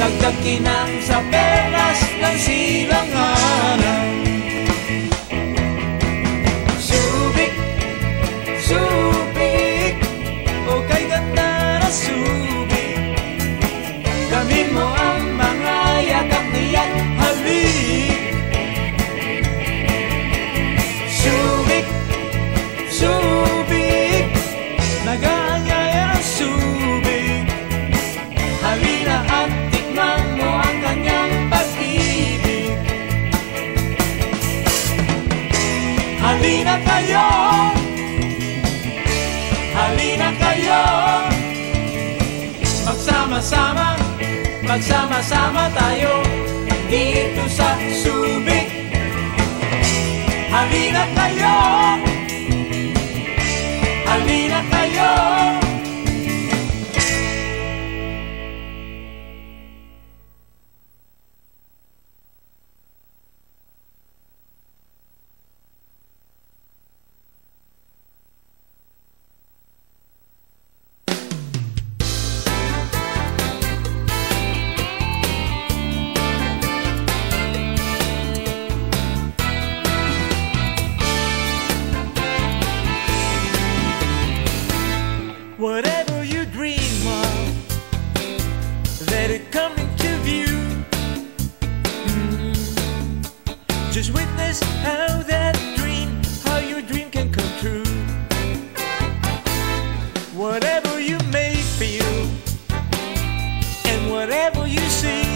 dagdag kinang sa perlas ng silanganan. Subik, subik, o kay ganda na subik, gamin mo ang mga yakap niyan halik. Subik, subik, nag-aanyaya ang subik, halina at tikman mo ang kanyang pag-ibig. Halina kayo, halina kayo, magsama-sama, magsama-sama tayo dito sa Subik. Halina kayo, halina kayo. Whatever you dream of, let it come into view. Just witness how that dream, how your dream can come true. Whatever you may feel, and whatever you see,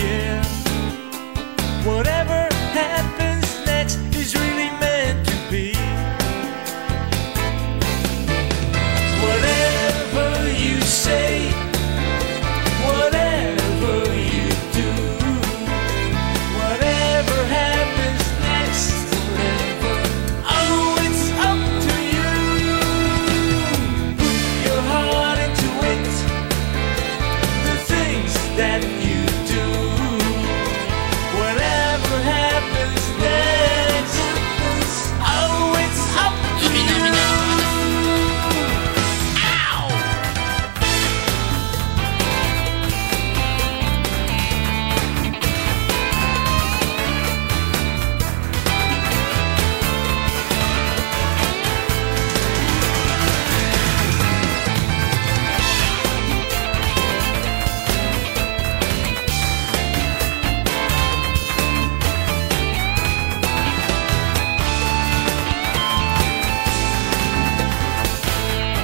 yeah, whatever happens next is really meant to be. Whatever you say, whatever you do, whatever happens next, whatever, oh, it's up to you. Put your heart into it, the things that you do, whatever happens next, oh, it's up to you.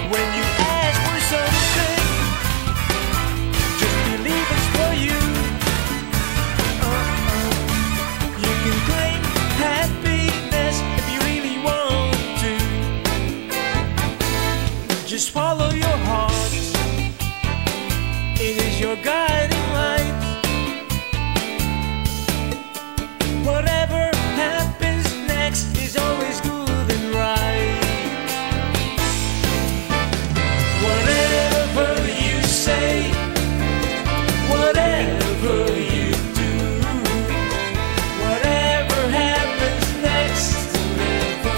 When you ask for something, just believe it's for you. You can claim happiness if you really want to. Just follow your heart, it is your guiding light. Whatever happens next is always good and right. Whatever you say, whatever you do, whatever happens next, whatever,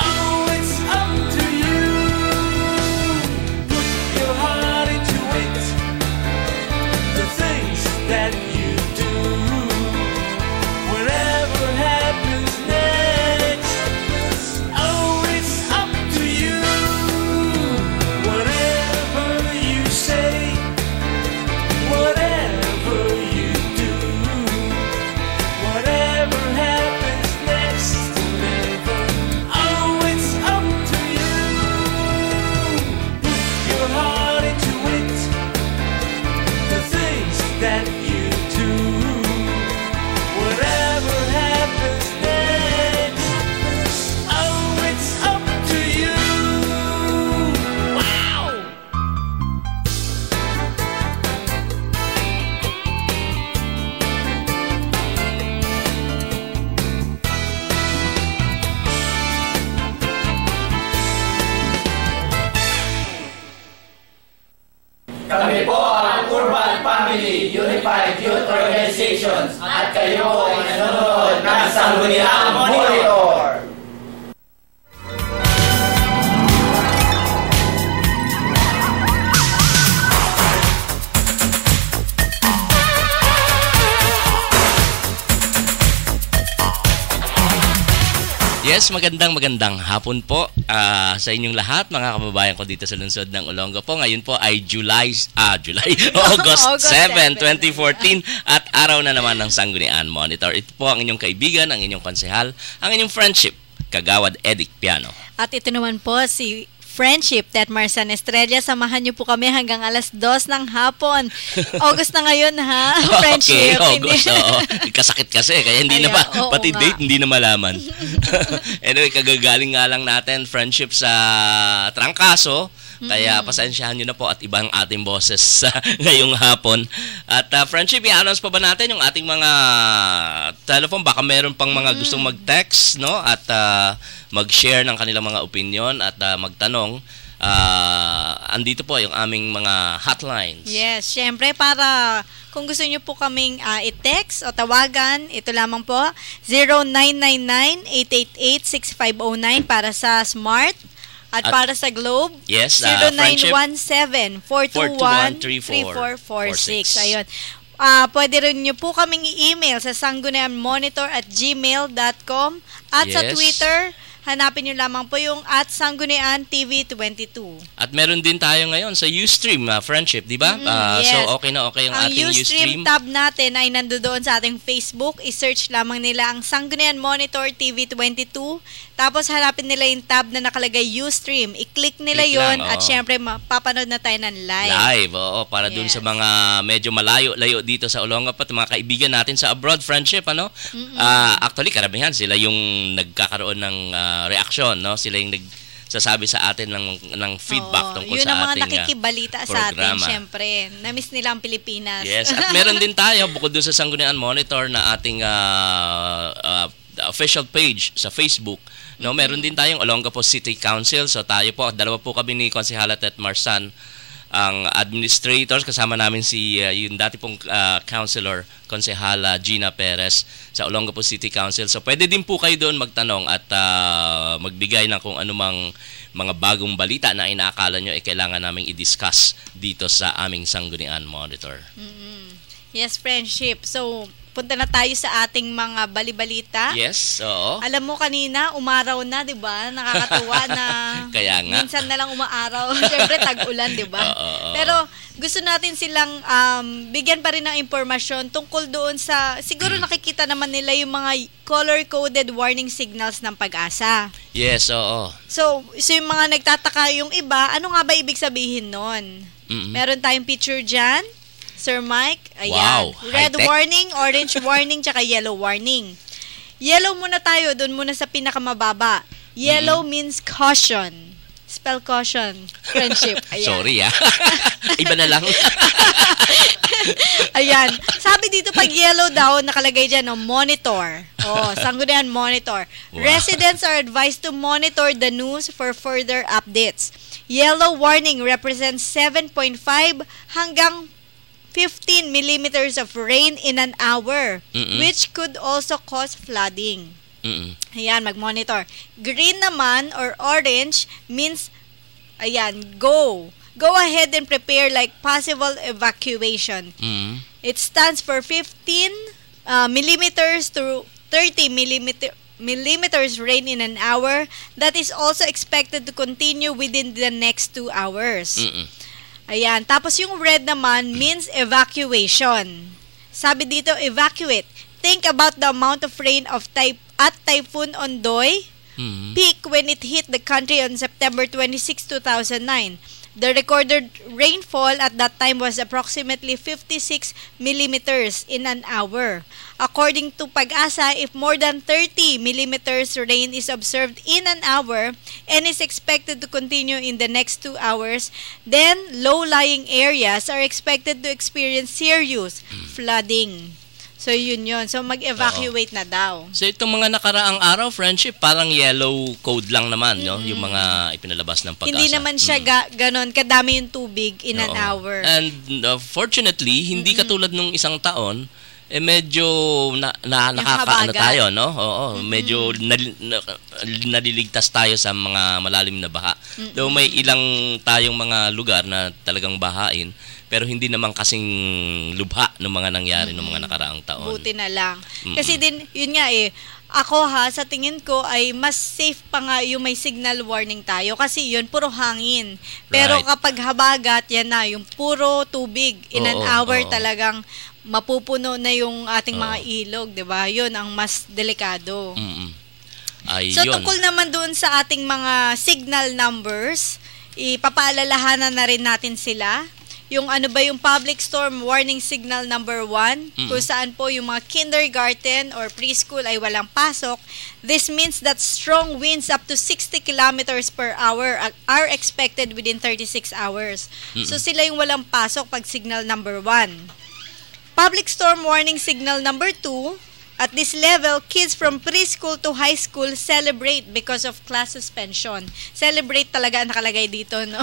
oh, it's up to you. Put your heart into it, the things that you do, whatever happens next, oh, it's up to you. Whatever you say, whatever you do, whatever happens next, whatever, oh, it's up to you. Put your heart into it, the things that you do, whatever happens next, oh, it's up to you. Wow! Kami po ang Urban Family Unified Youth Organizations at kayo ay nanonood ng Sangguniang Monitor. Yes, magandang hapon po sa inyong lahat, mga kababayan ko dito sa lungsod ng Olongapo. Ngayon po ay August 7, 2014 at araw na naman ng Sangguniang Monitor. Ito po ang inyong kaibigan, ang inyong konsehal, ang inyong friendship, Kagawad Edic Piano. At ito naman po si Friendship, Tet Marsan Estrella. Samahan niyo po kami hanggang alas 2 ng hapon. August na ngayon, ha? Friendship. Okay, August. Oo. Kasakit kasi, kaya hindi na pati nga. Date hindi na malaman. Anyway, kagagaling nga lang natin, Friendship, sa trangkaso. Kaya pasensyahan nyo na po at ibang ating boses sa ngayong hapon. At Friendship, i-announce pa ba natin yung ating mga telephone? Baka meron pang mga gustong mag-text, no? At mag-share ng kanilang mga opinion at magtanong. Andito po yung aming mga hotlines. Yes, syempre para kung gusto niyo po kaming i-text o tawagan, ito lamang po 0999-888-6509 para sa Smart. At para sa Globe, yes, 0917-421-3446. Ayun. Pwede rin nyo po kaming i-email sa sanggunianmonitor@gmail.com at sa Twitter, hanapin nyo lamang po yung @sangguniantv22. At meron din tayo ngayon sa Ustream, Friendship, di ba? Yes. So okay na okay yung ating Ustream tab natin ay nandoon sa ating Facebook. I-search lamang nila ang Sangguniang Monitor TV22. Tapos hanapin nila yung tab na nakalagay Ustream. I-click nila yon at syempre mapapanood na tayo ng live. Live, oo. Para dun sa mga medyo malayo-layo dito sa Olongapo at mga kaibigan natin sa abroad, Friendship, ano? Actually, karamihan sila yung nagkakaroon ng reaksyon, no? Sila yung nagsasabi sa atin ng feedback tungkol sa ating yun ang mga nakikibalita sa atin, programa. syempre. Namiss nila ang Pilipinas. Yes, at meron din tayo, bukod dun sa Sangguniang Monitor na ating official page sa Facebook, no, meron din tayong Olongapo City Council. So tayo po, dalawa po kami ni Konsehala Tet Marsan, ang administrators, kasama namin si yung dati pong councilor, Konsehala Gina Perez sa Olongapo City Council. So pwede din po kayo doon magtanong at magbigay ng kung anumang mga bagong balita na inaakala nyo kailangan naming i-discuss dito sa aming Sangguniang Monitor. Yes, Friendship. So punta na tayo sa ating mga balibalita. Yes, oo. Alam mo kanina, umaraw na, 'di ba? Nakakatuwa na. Kaya nga. Minsan na lang umaaraw. Siyempre tag-ulan, 'di ba? Pero gusto natin silang bigyan pa rin ng impormasyon tungkol doon sa siguro nakikita naman nila yung mga color-coded warning signals ng Pag-asa. Yes, oo. So yung mga nagtataka yung iba, ano nga ba ibig sabihin nun? Meron tayong picture dyan. Sir Mike, ayan. Wow, red high-tech. warning, orange warning, tsaka yellow warning. Yellow muna tayo, doon muna sa pinakamababa. Yellow means caution. Spell caution. Friendship. Ayan. Sorry, iba na lang. Ayan. Sabi dito, pag yellow daw, nakalagay dyan, monitor. Sangguniang Monitor. Wow. Residents are advised to monitor the news for further updates. Yellow warning represents 7.5 hanggang 15 millimeters of rain in an hour, which could also cause flooding. Ayan, mag-monitor. Green naman or orange means, ayan, go. Go ahead and prepare like possible evacuation. It stands for 15 millimeters to 30 millimeters rain in an hour. That is also expected to continue within the next 2 hours. Ayan. Tapos yung red naman means evacuation. Sabi dito, evacuate. Think about the amount of rain at Typhoon Ondoy peak when it hit the country on September 26, 2009. The recorded rainfall at that time was approximately 56 millimeters in an hour. According to Pag-asa, if more than 30 millimeters rain is observed in an hour and is expected to continue in the next 2 hours, then low-lying areas are expected to experience serious flooding. So, yun. So, mag-evacuate na daw. So, itong mga nakaraang araw, Friendship, parang yellow code lang naman, no? Yung mga ipinalabas ng Pag-asa. Hindi naman siya ganon, kadami yung tubig in an hour. And fortunately, hindi katulad nung isang taon, medyo nakakaano tayo, no? Oo, medyo naliligtas tayo sa mga malalim na baha. Though may ilang tayong mga lugar na talagang bahain, pero hindi naman kasing lubha ng mga nangyari ng mga nakaraang taon. Buti na lang. Kasi din, yun nga ako sa tingin ko ay mas safe pa nga yung may signal warning tayo kasi yun puro hangin. Pero Right. kapag habagat, yan na, yung puro tubig. In an Oo, hour oo. talagang mapupuno na yung ating Oo. mga ilog, 'di ba? Yun ang mas delikado. Mm-mm. Ay, So yun. tungkol naman doon sa ating mga signal numbers, ipapaalalahanan na rin natin sila. Yung ano ba yung public storm warning signal number 1, kung saan po yung mga kindergarten or preschool ay walang pasok. This means that strong winds up to 60 kilometers per hour are expected within 36 hours. So sila yung walang pasok pag signal number 1. Public storm warning signal number 2, at this level, kids from preschool to high school celebrate because of class suspension. Celebrate talaga ang nakalagay dito, no?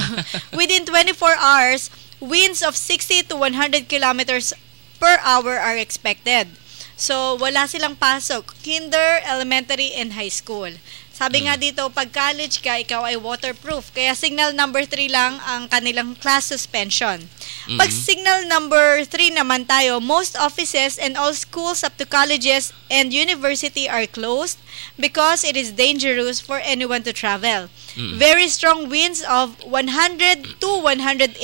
Within 24 hours, winds of 60 to 100 kilometers per hour are expected. So, wala silang pasok. Kinder, elementary, and high school. Sabi nga dito, pag college ka, ikaw ay waterproof. Kaya signal number 3 lang ang kanilang class suspension. Pag signal number 3 naman tayo, most offices and all schools up to colleges and university are closed because it is dangerous for anyone to travel. Very strong winds of 100 to 185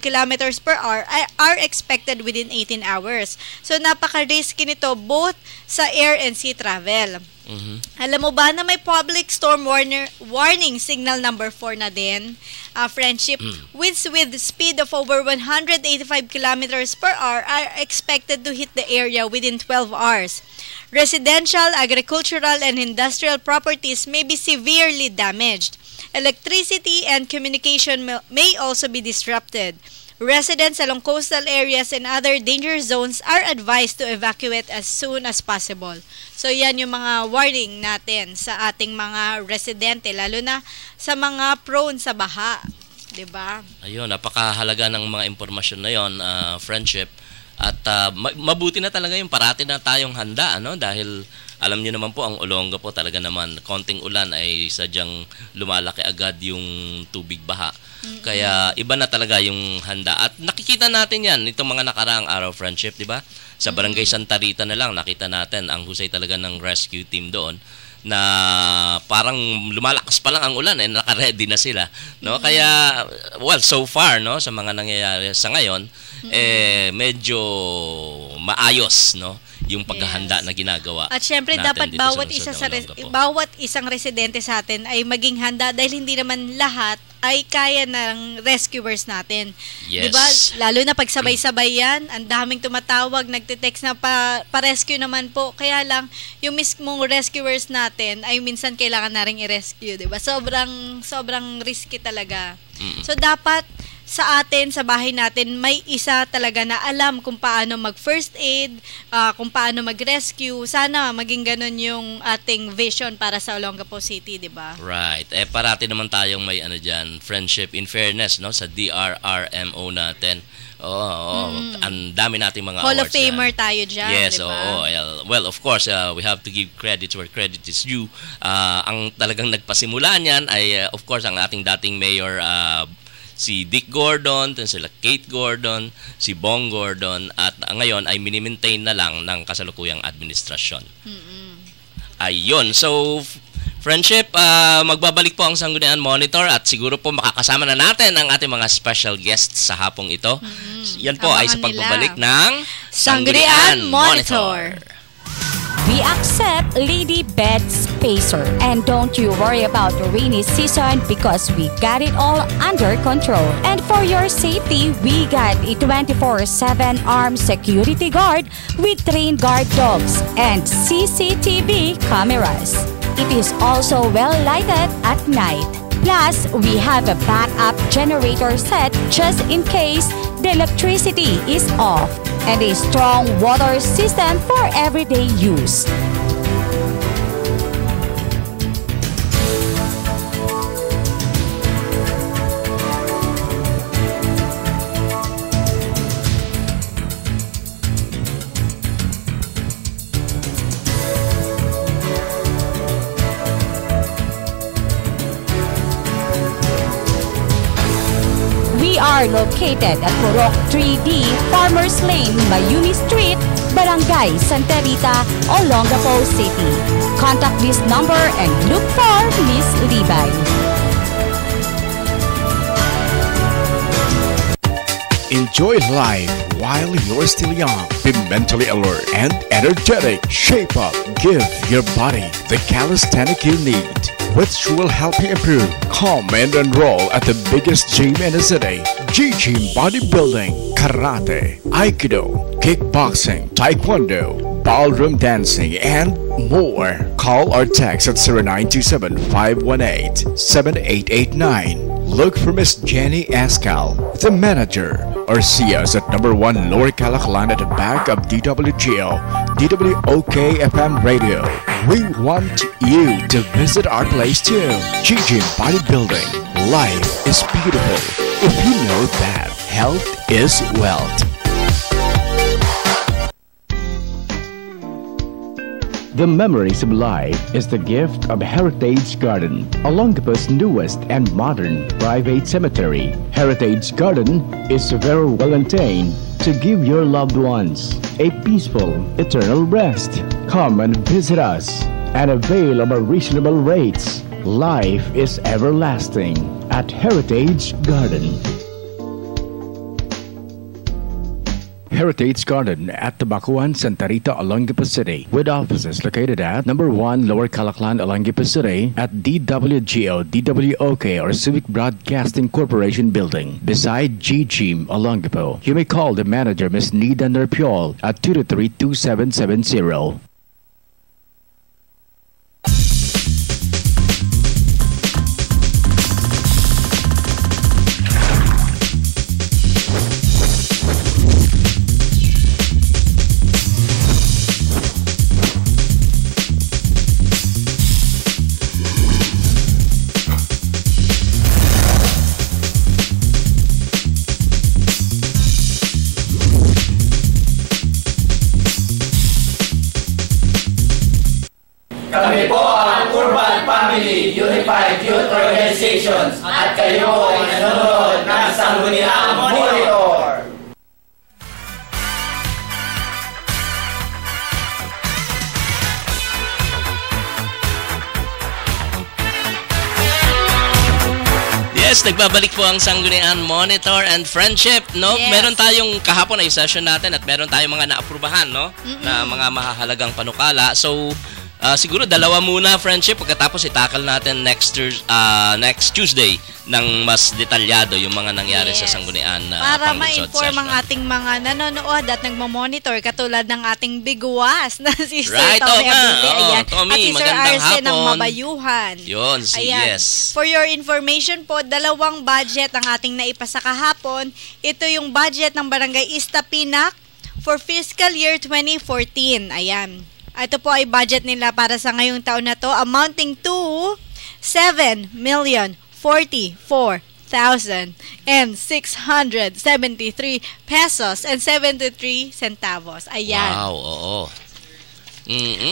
kilometers per hour are expected within 18 hours. So, napaka-risky nito both sa air and sea travel. Alam mo ba na may public storm warning signal number 4 na din? Friendship, winds with speed of over 185 kilometers per hour are expected to hit the area within 12 hours. Residential, agricultural, and industrial properties may be severely damaged. Electricity and communication may also be disrupted. Residents along coastal areas and other danger zones are advised to evacuate as soon as possible. So yan yung mga warning natin sa ating mga residente, lalo na sa mga prone sa baha, 'di ba? Ayun, napakahalaga ng mga impormasyon na yon, friendship. At mabuti na talaga yung parati na tayong handa, ano? Dahil alam niyo naman po, ang Olonga po talaga naman, konting ulan ay sadyang lumalaki agad yung tubig baha. Kaya iba na talaga yung handa. At nakikita natin yan, itong mga nakaraang araw, friendship, di ba? Sa Barangay Santa Rita na lang, nakita natin ang husay talaga ng rescue team doon na parang lumalakas pa lang ang ulan, naka-ready na sila, no? Kaya well, so far, no, sa mga nangyayari sa ngayon, medyo maayos, no, yung paghahanda na ginagawa. At syempre natin dapat dito bawat lungsod isa ng sa Olongapo. bawat isang residente sa atin ay maging handa dahil hindi naman lahat ay kaya ng rescuers natin. Yes. 'Di ba? Lalo na pag sabay-sabay 'yan, ang daming tumatawag, nagte-text na pa-rescue naman po. Kaya lang yung mismong rescuers natin ay minsan kailangan na ring i-rescue, 'di ba? Sobrang risky talaga. So dapat sa atin, sa bahay natin, may isa talaga na alam kung paano mag-first aid, kung paano mag-rescue. Sana maging ganun yung ating vision para sa Olongapo City, di ba? Right. Parati naman tayong may ano dyan, friendship in fairness, no, sa DRRMO natin. Ang dami nating mga Hall awards of Famer dyan. tayo dyan, Yes, di ba? well, of course, we have to give credit where credit is due. Ang talagang nagpasimula niyan ay, of course, ang ating dating mayor, si Dick Gordon, sila Kate Gordon, si Bong Gordon, at ngayon ay minimaintain na lang ng kasalukuyang administrasyon. Ayun. So, friendship, magbabalik po ang Sangguniang Monitor at siguro po makakasama na natin ang ating mga special guests sa hapong ito. Yan po ay sa Abangan pagbabalik nila. ng Sangguniang Monitor. We accept Lady Bed Spacer. And don't you worry about the rainy season because we got it all under control. And for your safety, we got a 24/7 armed security guard with trained guard dogs and CCTV cameras. It is also well lighted at night. Plus, we have a backup generator set just in case the electricity is off, and a strong water system for everyday use. We are are located at Purok 3D, Farmers Lane, Mayuni Street, Barangay Santa Rita, Olongapo City. Contact this number and look for Miss Libay. Enjoy life while you're still young. Be mentally alert and energetic. Shape up. Give your body the calisthenic you need, which will help you improve. Come and enroll at the biggest gym in the city. G-Gym Bodybuilding, Karate, Aikido, Kickboxing, Taekwondo, Ballroom Dancing, and more. Call or text at 0927-518-7889. Look for Miss Jenny Ascal, the manager, or see us at number 1 Lower Calaclan at the back of DWGO, DWOK FM Radio. We want you to visit our place too. G-Gym Bodybuilding. Life is beautiful if you know that health is wealth. The memories of life is the gift of Heritage Garden, Olongapo's newest and modern private cemetery. Heritage Garden is very well maintained to give your loved ones a peaceful, eternal rest. Come and visit us and avail of our reasonable rates. Life is everlasting at Heritage Garden. Heritage Garden at Tabacuan, Santa Rita, Olongapo City, with offices located at number 1 Lower Calaclan, Olongapo City, at DWGO, DWOK, or Civic Broadcasting Corporation Building, beside G-Gym, Olongapo. You may call the manager, Ms. Nida Nerpiol, at 223-2770. Kami po ang Urban Family Unified Youth Organizations at kayo ay nanonood ng Sangguniang Monitor. Yes, nagbabalik po ang Sangguniang Monitor and Friendship, no? Yes. Meron tayong kahapon ay session natin at meron tayong mga naaprubahan, no? Na mga mahahalagang panukala. So, siguro dalawa muna, Friendship, pagkatapos itakal natin next Tuesday ng mas detalyado yung mga nangyari sa Sanggunian para panglusod ma-inform ang session. ating mga nanonood at nagmamonitor katulad ng ating biguwas na si Sir Right, Tommy oo nga. Abude, Oo, ayan. Tommy, at si Sir magandang Arce ng hapon. Mabayuhan. Yun, Ayan. yes. For your information po, 2 budget ang ating naipasa kahapon. Ito yung budget ng Barangay Iztapinak for fiscal year 2014. Ayan. Ito po ay budget nila para sa ngayong taon na to, amounting to 7,044,673 pesos and 73 centavos. Ayan. Wow, oo.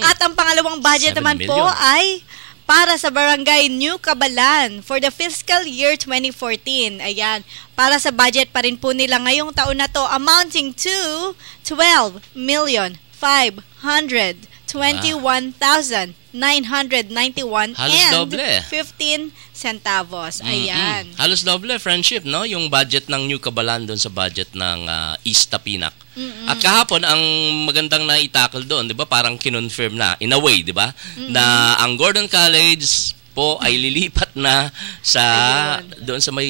At ang pangalawang budget 7 naman po million. ay para sa Barangay New Cabalan for the fiscal year 2014. Ayan. Para sa budget pa rin po nila ngayong taon na to, amounting to 12,521,991 Halos and doble. 15 centavos. Ayan. Halos doble, Friendship, no? Yung budget ng New Cabalan doon sa budget ng Iztapinak. At kahapon, ang magandang naitakal doon, di ba, parang kinonfirm na, in a way, di ba, na ang Gordon College po ay lilipat na sa doon sa may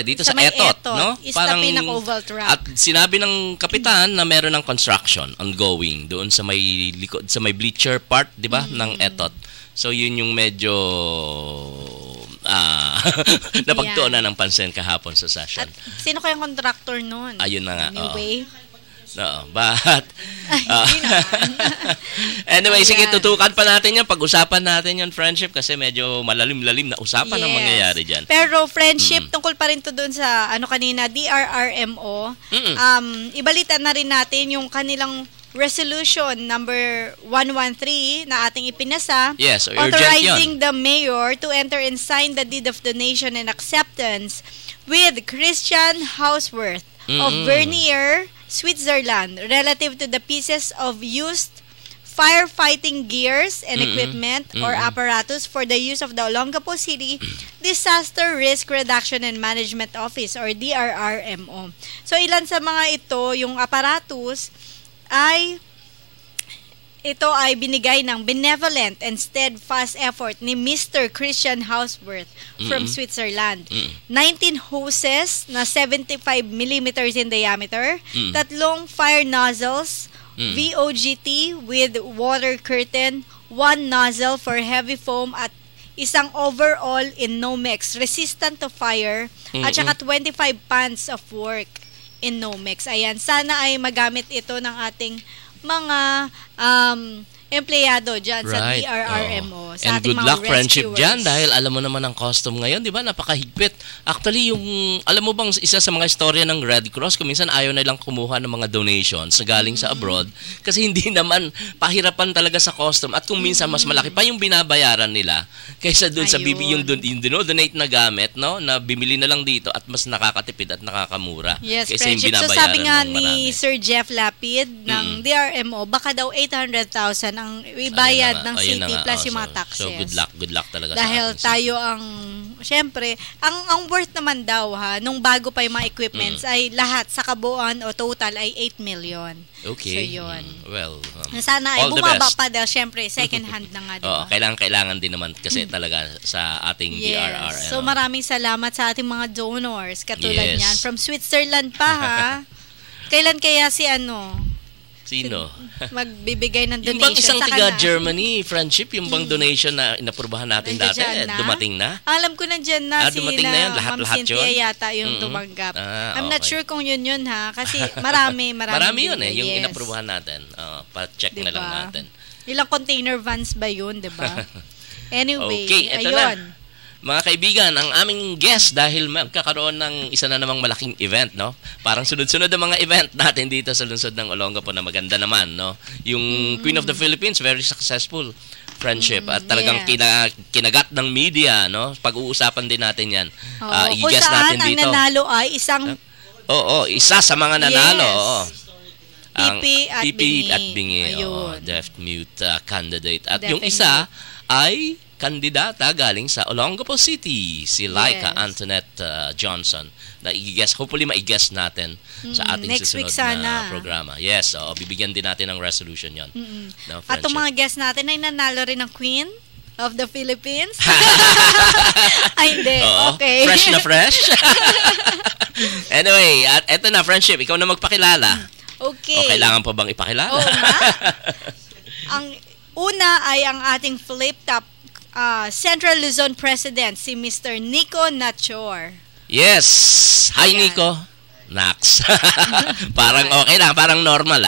dito sa Sa may Etot, Etot. no? Iztapinak Oval Track. At sinabi ng kapitan na meron ng construction ongoing doon sa may likod, sa may bleacher part, 'di ba, ng Etot. So yun yung medyo napagtuunan ng pansin kahapon sa session. At sino kayang contractor noon? Ayun na nga. Anyway. No, but anyway, sige, tutukan pa natin yan. Pag-usapan natin yan, Friendship, kasi medyo malalim-lalim na usapan ang mangyayari dyan. Pero Friendship, tungkol pa rin to doon sa kanina, DRRMO. Ibalita na rin natin yung kanilang resolution number 113 na ating ipinasa, Yes, so urgent authorizing yun. the mayor to enter and sign the deed of donation and acceptance with Christian Hauswirth of Vernier, Switzerland, relative to the pieces of used firefighting gears and equipment or apparatus for the use of the Olongapo City Disaster Risk Reduction and Management Office or DRRMO. So ilan sa mga ito, yung apparatus ito ay binigay ng benevolent and steadfast effort ni Mr. Christian Hauswirth from Switzerland. 19 hoses na 75 millimeters in diameter, tatlong fire nozzles, VOGT with water curtain, 1 nozzle for heavy foam at isang overall in Nomex resistant to fire at saka 25 pans of work in Nomex. Ayan, sana ay magamit ito ng ating mga empleyado dyan sa DRRMO. Sa And ating good mga luck friendship rescuers. dyan dahil alam mo naman ang custom ngayon, di ba? Napakahigpit. Actually, alam mo bang isa sa mga istorya ng Red Cross, kung minsan ayaw na lang kumuha ng mga donations na galing sa abroad kasi hindi naman pahirapan talaga sa custom at kung minsan mas malaki pa yung binabayaran nila kaysa dun sa yung dinodonate na gamit, no? Na bimili na lang dito at mas nakakatipid at nakakamura. Yes, kaysa yung friendship. So binabayaran sabi nga ng ni marami. Sir Jeff Lapid ng DRMO, baka daw 800,000 ang ibayad ng Ayun na city nga. plus yung So- mga taxes. So good luck talaga Dahil sa ating tayo ang, syempre, ang worth naman daw nung bago pa yung mga equipments ay lahat sa kabuuan o total ay 8 million. Okay. So yun. Well, Sana ay all the bumaba best. pa dahil syempre second hand na nga, diba? Oo, kailangan din naman kasi talaga sa ating DRR. So maraming salamat sa ating mga donors katulad Yes. niyan. From Switzerland pa ha. Kailan kaya si Sino? magbibigay ng Yung donation? bang isang Saka tiga na. Germany, friendship, yung bang donation na inaprubahan natin dati, Nandiyan na? dumating na? Alam ko nandiyan na dumating na yan? Lahat Ma'am yun? Cynthia yata yung tumanggap. I'm not okay. sure kung yun ha. Kasi marami Marami yun yung yes. inaprubahan natin. Pa-check na Diba? lang natin. Ilang container vans ba yun, diba? Anyway, Okay, eto ayun. na. Mga kaibigan, ang aming guest dahil magkakaroon ng isa na namang malaking event, no? Parang sunod-sunod ang mga event natin dito sa lungsod ng Olongapo na maganda naman, no? Yung Queen of the Philippines, very successful friendship at talagang kinagat ng media, no? Pag-uusapan din natin 'yan. Kung I-guess saan natin ang dito. nanalo ay isang Isa sa mga nanalo, Yes. oo. Ang PP at Bingi. Bingi, Ayun. deaf-mute candidate. At yung Deaf and isa ay kandidata galing sa Olongapo City, si Laika Yes. Antoinette Johnson. Na i-guess, hopefully ma-guess natin sa ating next susunod week sana. na programa. Yes, bibigyan din natin ng resolution yon. No, At yung friendship. mga guests natin ay nanalo rin ng Queen of the Philippines. Ay, hindi. Oo, Okay. fresh na fresh. Anyway, at eto na, friendship, ikaw na magpakilala. Okay. O kailangan pa bang ipakilala? Oo nga. Ang una ay ang ating flip-top Central Luzon President, si Mr. Nico Nachor. Yes. Hi, Ayan. Nico. Nax. Parang okay lang. Parang normal,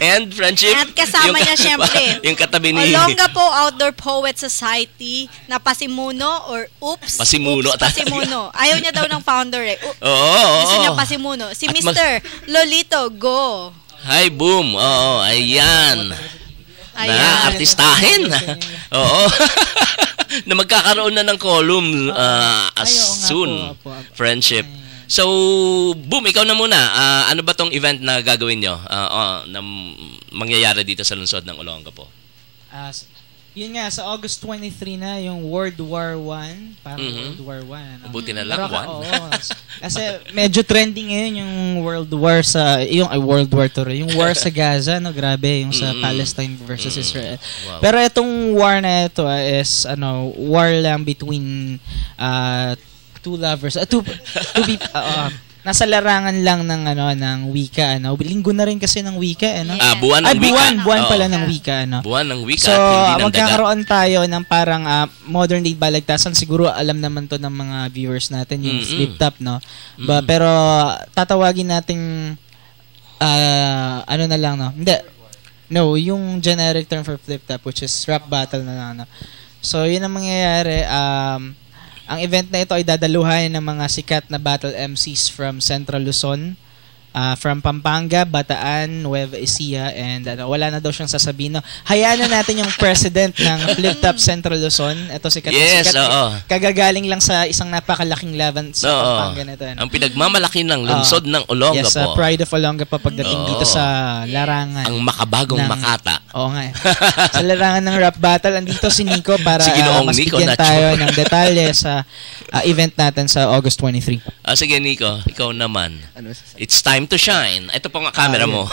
And friendship. At kasama niya, syempre, yung katabi ni... Olongapo Outdoor Poet Society na Pasimuno or Oops. Pasimuno. Oops, Pasimuno. Ayaw niya daw ng founder Oo. Gusto niya Pasimuno. Si At Mr. Lolito Go. Hi, boom. Oo, ayan. Ayan. Na artistahin. Oo. Na magkakaroon na ng column soon. Friendship. So, boom, ikaw na muna. Ano ba tong event na gagawin nyo na mangyayari dito sa lungsod ng Olongapo? Yun nga, sa August 23 na, yung World War I. Parang World War I. Ano? Buti na lang, one. Oo. Kasi medyo trending ngayon yung World War World War II. Yung war sa Gaza, no? Grabe, yung sa Palestine versus Israel. Wow. Pero itong war na ito is, war lang between two lovers. Nasa larangan lang ng wika, Linggo na rin kasi ng wika, Buwan ng wika. Buwan pala ng wika, Buwan ng wika So, at hindi ng dagat. magkakaroon tayo ng parang modern day balagtasan. Siguro alam naman to ng mga viewers natin, yung flip top, no? Pero tatawagin nating ano na lang, no? Hindi. No, yung generic term for flip top, which is rap battle na lang, no? So, yun ang mangyayari. Ang event na ito ay dadaluhan ng mga sikat na battle MCs from Central Luzon. from Pampanga, Bataan, Nueva Ecija, and wala na daw siyang sasabihin. No? Hayaan na natin yung president ng Flip Top Central Luzon. Ito si Yes, oo. Kagagaling lang sa isang napakalaking laban sa Pampanga na ito. Ang pinagmamalaki ng lungsod ng Olongapo. Yes, Pride of Olongapo pagdating dito sa larangan. Ang makabagong Makata. Oo nga. Sa larangan ng rap battle, andito si Nico para mas Nico bigyan tayo ng detalye sa event natin sa August 23. Sige, Nico. Ikaw naman. It's time to shine. Ito po nga camera mo.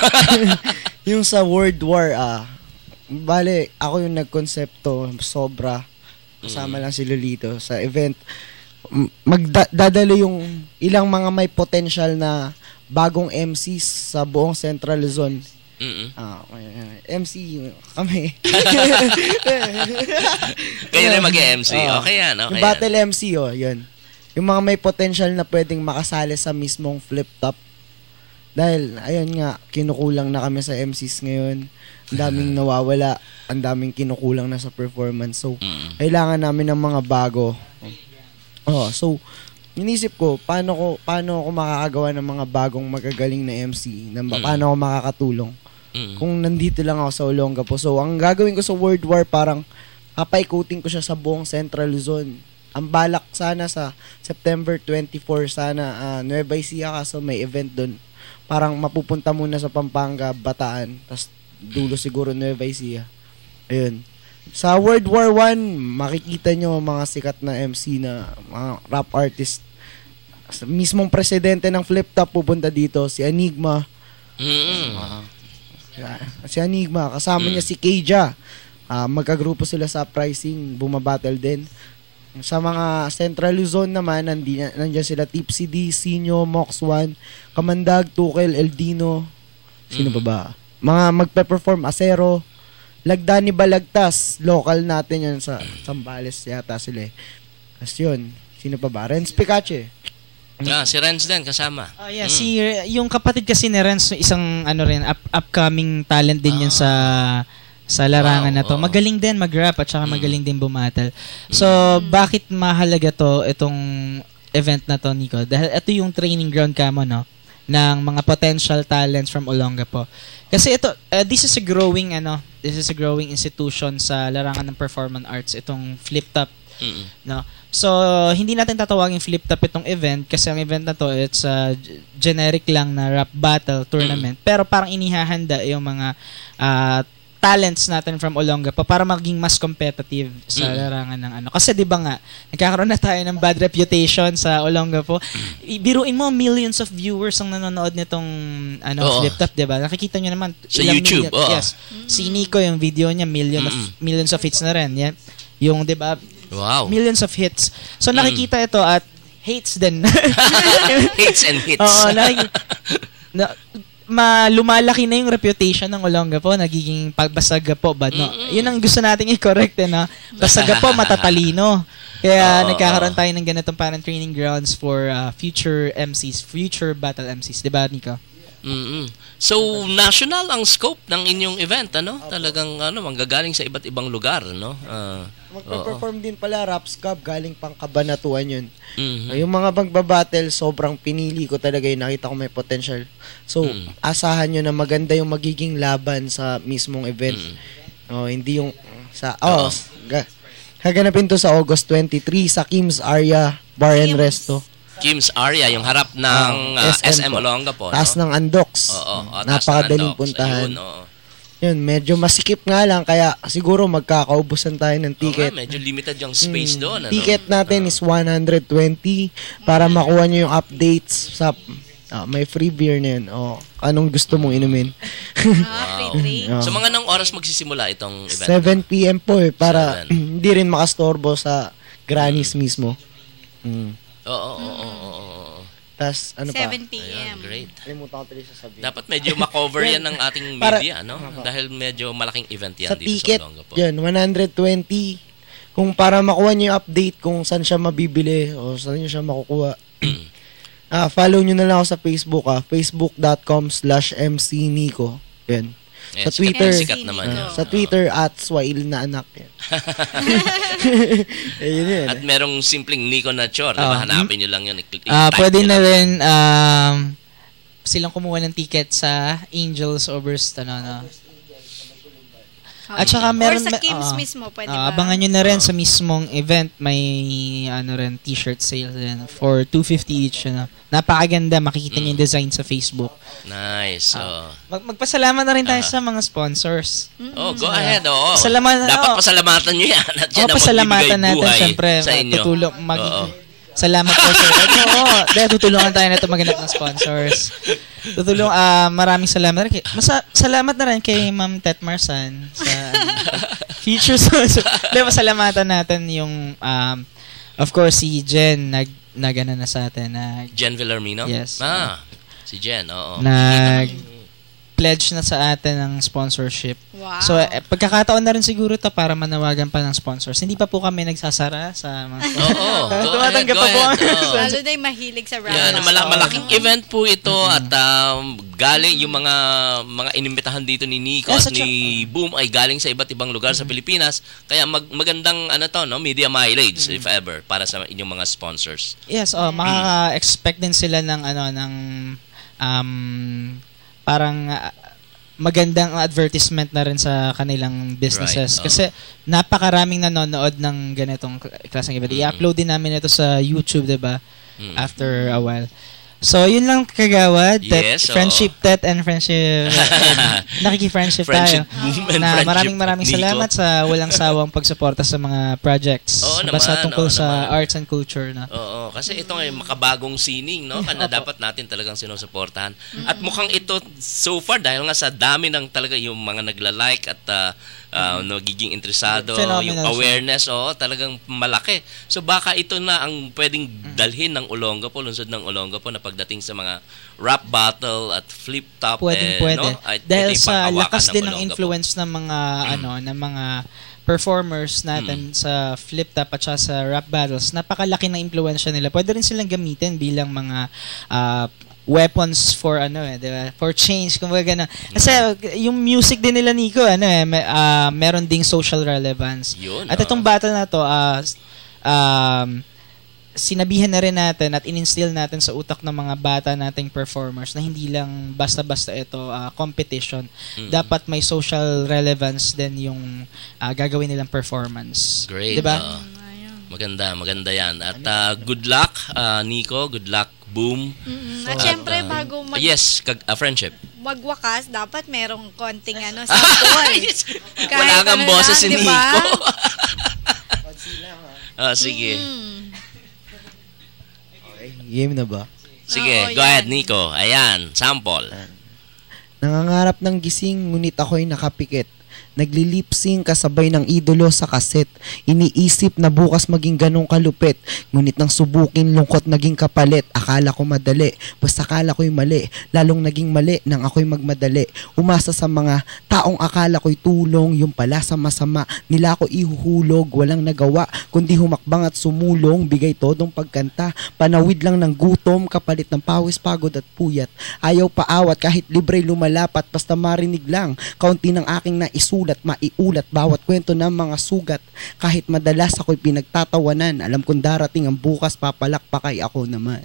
Yung sa World War, bale, ako yung nagkonsepto, sobra. Kasama lang si Lolito sa event. Magdadalo yung ilang mga may potential na bagong MCs sa buong Central Luzon. MC kami. Kayo na mag-MC. Okay yan. Okay Battle yan. MC, yun. Yung mga may potential na pwedeng makasali sa mismong Flip Top. Dahil, ayun nga, kinukulang na kami sa MCs ngayon. Ang daming nawawala. Ang daming kinukulang na sa performance. So, kailangan namin ng mga bago. So, inisip ko, paano ako makakagawa ng mga bagong magagaling na MC? Paano ako makakatulong? Kung nandito lang ako sa Olongapo. So, ang gagawin ko sa World War, parang papaikutin ko siya sa buong Central Luzon. Ang balak sana sa September 24, sana Nueva Ecija, kaso may event doon. Parang mapupunta muna sa Pampanga, Bataan, tapos dulo siguro Nueva Ecija. Ayun. Sa World War 1, makikita nyo mga sikat na MC na mga rap artist. Mismong presidente ng Flip Top pupunta dito, si Enigma. Si Enigma, kasama niya si Keija. Magkagrupo sila sa Uprising, bumabattle din. Sa mga Central Luzon naman, nandiyan sila Tipsy D, Sinyo, Mox 1, Kamandag, Tukel, Eldino. Sino ba? Mga magpe-perform, Acero, Lagdani Balagtas, local natin yan sa Zambales yata sila. Tapos yun, sino pa ba? Renz Picache. Si Renz din kasama. Yung kapatid kasi ni Renz, isang upcoming talent din yan sa larangan na to. Magaling din mag-rap at saka magaling din bumatal. So, bakit mahalaga itong event na to, Nico? Dahil ito yung training ground kamo, no? Ng mga potential talents from Olongapo. Kasi this is a growing institution sa larangan ng performance arts, itong Flip Top. No? So, hindi natin tatawagin Flip Top itong event kasi ang event na to, it's a generic lang na rap battle tournament. Pero parang inihahanda yung mga talents natin from Olongapo para maging mas competitive sa larangan ng Kasi 'di ba nga, nagkakaroon na tayo ng bad reputation sa Olongapo. Biruin mo, millions of viewers ang nanonood nitong Flip Top, 'di ba? Nakikita niyo naman sa YouTube. Yes. Si Nico, yung video niya millions of hits na rin. Yan. Yung 'di ba? Wow. Millions of hits. So nakikita ito at hates din. Hates and hits. Lumalaki na yung reputation ng Olongapo, nagiging Basagapo ba, no? Yun ang gusto nating i-correct, no? Basagapo, matatalino. Kaya nagkakaroon tayo ng ganitong parang training grounds for future MCs, future battle MCs, di ba, Nico? So, national ang scope ng inyong event, ano? Talagang manggagaling sa iba't ibang lugar, no? Magpe-perform din pala Raps Cup, galing pang Kabanatuan yun. Yung mga magbabattle, sobrang pinili ko talaga yung nakita ko may potential. So, asahan nyo na maganda yung magiging laban sa mismong event. Hindi yung gaganapin to sa August 23 sa Kim's Area Bar and Resto. Kim's Area, yung harap ng SM Olongapo. Taas ng Andox. Napakadaling puntahan. Yun, medyo masikip nga lang, kaya siguro magkakaubusan tayo ng ticket. Medyo limited yung space doon. Ticket natin is 120 para makuha nyo yung updates sa may free beer na yun. Anong gusto mong inumin? Free drink. So mga anong oras magsisimula itong event? 7 p.m. po para hindi rin makastorbo sa Grannies mismo. Tas, 7 p.m. Great. Kalimutan ko tuloy sasabihin. Dapat medyo makover yan ng ating media, no? Dahil medyo malaking event yan sa dito ticket, sa Olongapo. Yan, 120. Kung para makuha nyo yung update kung saan siya mabibili o saan nyo siya makukuha. Follow nyo na lang ako sa Facebook, facebook.com/mcnico. Yan. Sa Twitter, sikat naman yan. Sa Twitter @swail na anak yan. Ayun. At merong simpleng Nico Nachor, diba? Hanapin nyo lang yun. Pwede na rin silang kumuha ng ticket sa Angels Oberst, At saka meron Or sa Kim's mismo, pwede ba? Abangan nyo na rin sa mismong event, may t-shirt sale din for $250 each. Napakaganda, makikita nyo yung design sa Facebook. Nice. Magpasalamat na rin tayo sa mga sponsors. Go ahead. Dapat pasalamatan nyo yan. At yan ang pasalamatan magbibigay natin, buhay syempre. sa inyo. Salamat po sir. Dahil tutulungan tayo na ito maghanap ng sponsors. Maraming salamat rin. Salamat na rin kay Ma'am Tet Marsan sa future sponsor. Pasalamatan natin yung of course si Jen nagana na sa atin. Jen Villarmino? Yes. Si Jen, oo. Pledge na sa atin ng sponsorship. Wow. So, pagkakataon na rin siguro ito para manawagan pa ng sponsors. Hindi pa po kami nagsasara sa mga sponsors. Tumatanggap pa po. Lalo na yung mahilig sa rap. Malaking event po ito at galing yung mga inimbitahan dito ni Nico at ni Boom ay galing sa iba't ibang lugar sa Pilipinas. Kaya magandang media mileage if ever para sa inyong mga sponsors. Yes, makaka-expect din sila ng parang magandang advertisement na rin sa kanilang businesses. Right. Kasi napakaraming nanonood ng ganitong klaseng event. I-upload din namin ito sa YouTube, diba? After a while. So, yun lang kagawad. Yes, friendship, Tet, and friendship. Nakiki-friendship tayo. Maraming salamat sa walang sawang pagsuporta sa mga projects. Basta tungkol sa arts and culture. Oo, kasi ito ay makabagong sining, na dapat natin talagang sinusuportahan. At mukhang ito, so far, dahil nga sa dami ng talaga yung mga nagla-like at nagiging interesado, yung awareness, talagang malaki. So baka ito na ang pwedeng dalhin ng Olongapo, lungsod ng Olongapo na pagdating sa mga rap battle at flip top. Pwede. Dahil sa lakas din ng influence ng mga ng mga performers natin sa flip top at sa rap battles, napakalaki ng impluwensya nila. Pwede rin silang gamitin bilang mga weapons for diba? For change, kumbaga gano'n. Kasi yung music din nila Nico, meron ding social relevance. At itong battle na to, sinabihan na rin natin at in-instill natin sa utak ng mga bata nating performers na hindi lang basta-basta ito competition. Dapat may social relevance din yung gagawin nilang performance. Great. Diba? Maganda yan. At good luck, Nico. Good luck, Boom. At syempre, bago friendship. magwakas, dapat merong konting sample. Wala kang boses si diba? Nico. Sige. Game na ba? Sige, go ahead, Nico. Ayan, sample. Nangangarap ng gising, ngunit ako'y nakapikit. Nagli-lip-sync kasabay ng idolo sa kaset. Iniisip na bukas maging ganong kalupit. Ngunit nang subukin, lungkot naging kapalit. Akala ko madali, basta akala ko'y mali. Lalong naging mali nang ako'y magmadali. Umasa sa mga taong akala ko'y tulong. Yung pala sa masama, nila ko ihuhulog. Walang nagawa, kundi humakbang at sumulong. Bigay todong pagkanta, panawid lang ng gutom. Kapalit ng pawis, pagod at puyat. Ayaw paawat kahit libre lumalapat. Basta marinig lang, kaunti ng aking naisulat. Maiulat bawat kwento ng mga sugat. Kahit madalas ako'y pinagtatawanan, alam kong darating ang bukas, papalakpakay ako naman.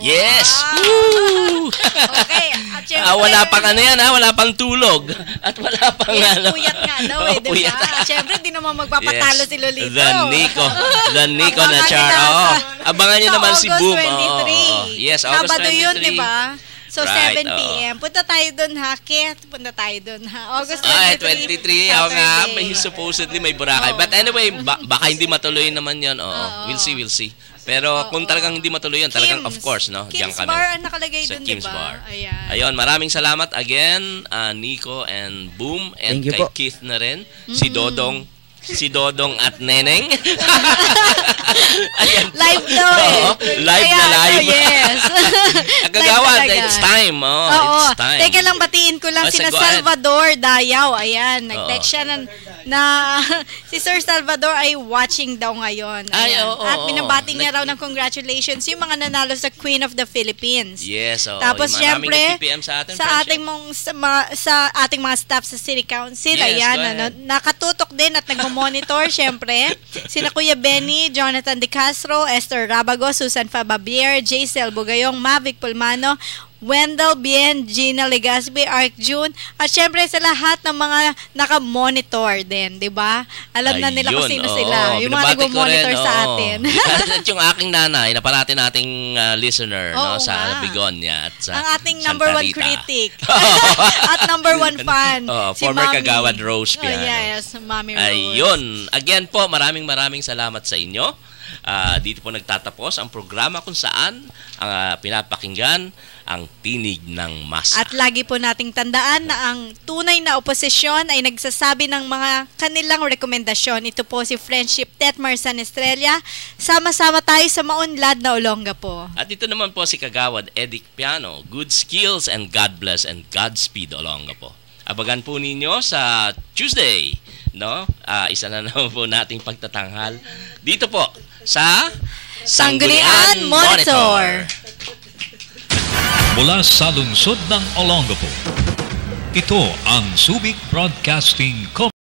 Yes! Woo! Okay. At syempre, wala pang wala pang tulog. At wala pang puyat nga daw diba? At syempre, di naman magpapatalo si Lolito. The Nico na char. Abangan nyo naman si Boom. Yes, August 23. Sabado yun, diba? So, Right, 7 p.m. Punta tayo doon, ha? Kit, punta tayo doon, ha? August 23. 23. Oo nga, supposedly may Boracay. But anyway, baka hindi matuloy naman yun. We'll see. Pero kung talagang hindi matuloy yun, talagang of course, no? Diyan Kim's kami. Bar ang nakalagay Sa doon, Kim's diba? Bar. Ayan. Ayun, maraming salamat again, Nico and Boom. And Thank you kay po. Keith na rin. Si Dodong at Neneng. Ayan. Live daw Live na live. Yes. Kagawad, Live talaga. it's time. Oo. It's time. Teka lang, batiin ko lang sina Go ahead. Salvador Dayaw. Ayan, nag-text siya na si Sir Salvador ay watching daw ngayon. Ayan. At binabati niya raw ng congratulations yung mga nanalo sa Queen of the Philippines. Yes, Tapos maraming syempre, nag-PPM sa atin, sa ating mga staff sa City Council, Yes, ayan, go ahead. nakatutok din at nagmo-monitor syempre. Sina Kuya Benny, Jonathan De Castro, Esther Rabago, Susan Fababier, Jaisel Bugayong, Mavic Pulmano, Wendell Bien, Gina Legaspi, Ark June, at syempre sa lahat ng mga naka-monitor din, di ba? Alam na nila kung sino sila. Yung mga nag-monitor sa atin. At yung aking nanay, na parati nating listener sa Bigonia at sa ang ating number Santa 1 Rita. critic. At number 1 fan. Si former Mami. Kagawad Rose Piano. Yes, Mami Rose. Ayun. Again po, maraming salamat sa inyo. Dito po nagtatapos ang programa kung saan pinapakinggan ang tinig ng masa. At lagi po nating tandaan na ang tunay na oposisyon ay nagsasabi ng mga kanilang rekomendasyon. Ito po si Friendship Tetmar San Estrella. Sama-sama tayo sa maunlad na Olongapo. At ito naman po si Kagawad Edic Piano. Good skills and God bless and Godspeed Olongapo. Abagan po ninyo sa Tuesday, no? Isa na naman po nating pagtatanghal dito po sa Sanggunian Monitor. Mula sa lungsod ng Olongapo, ito ang Subic Broadcasting Company.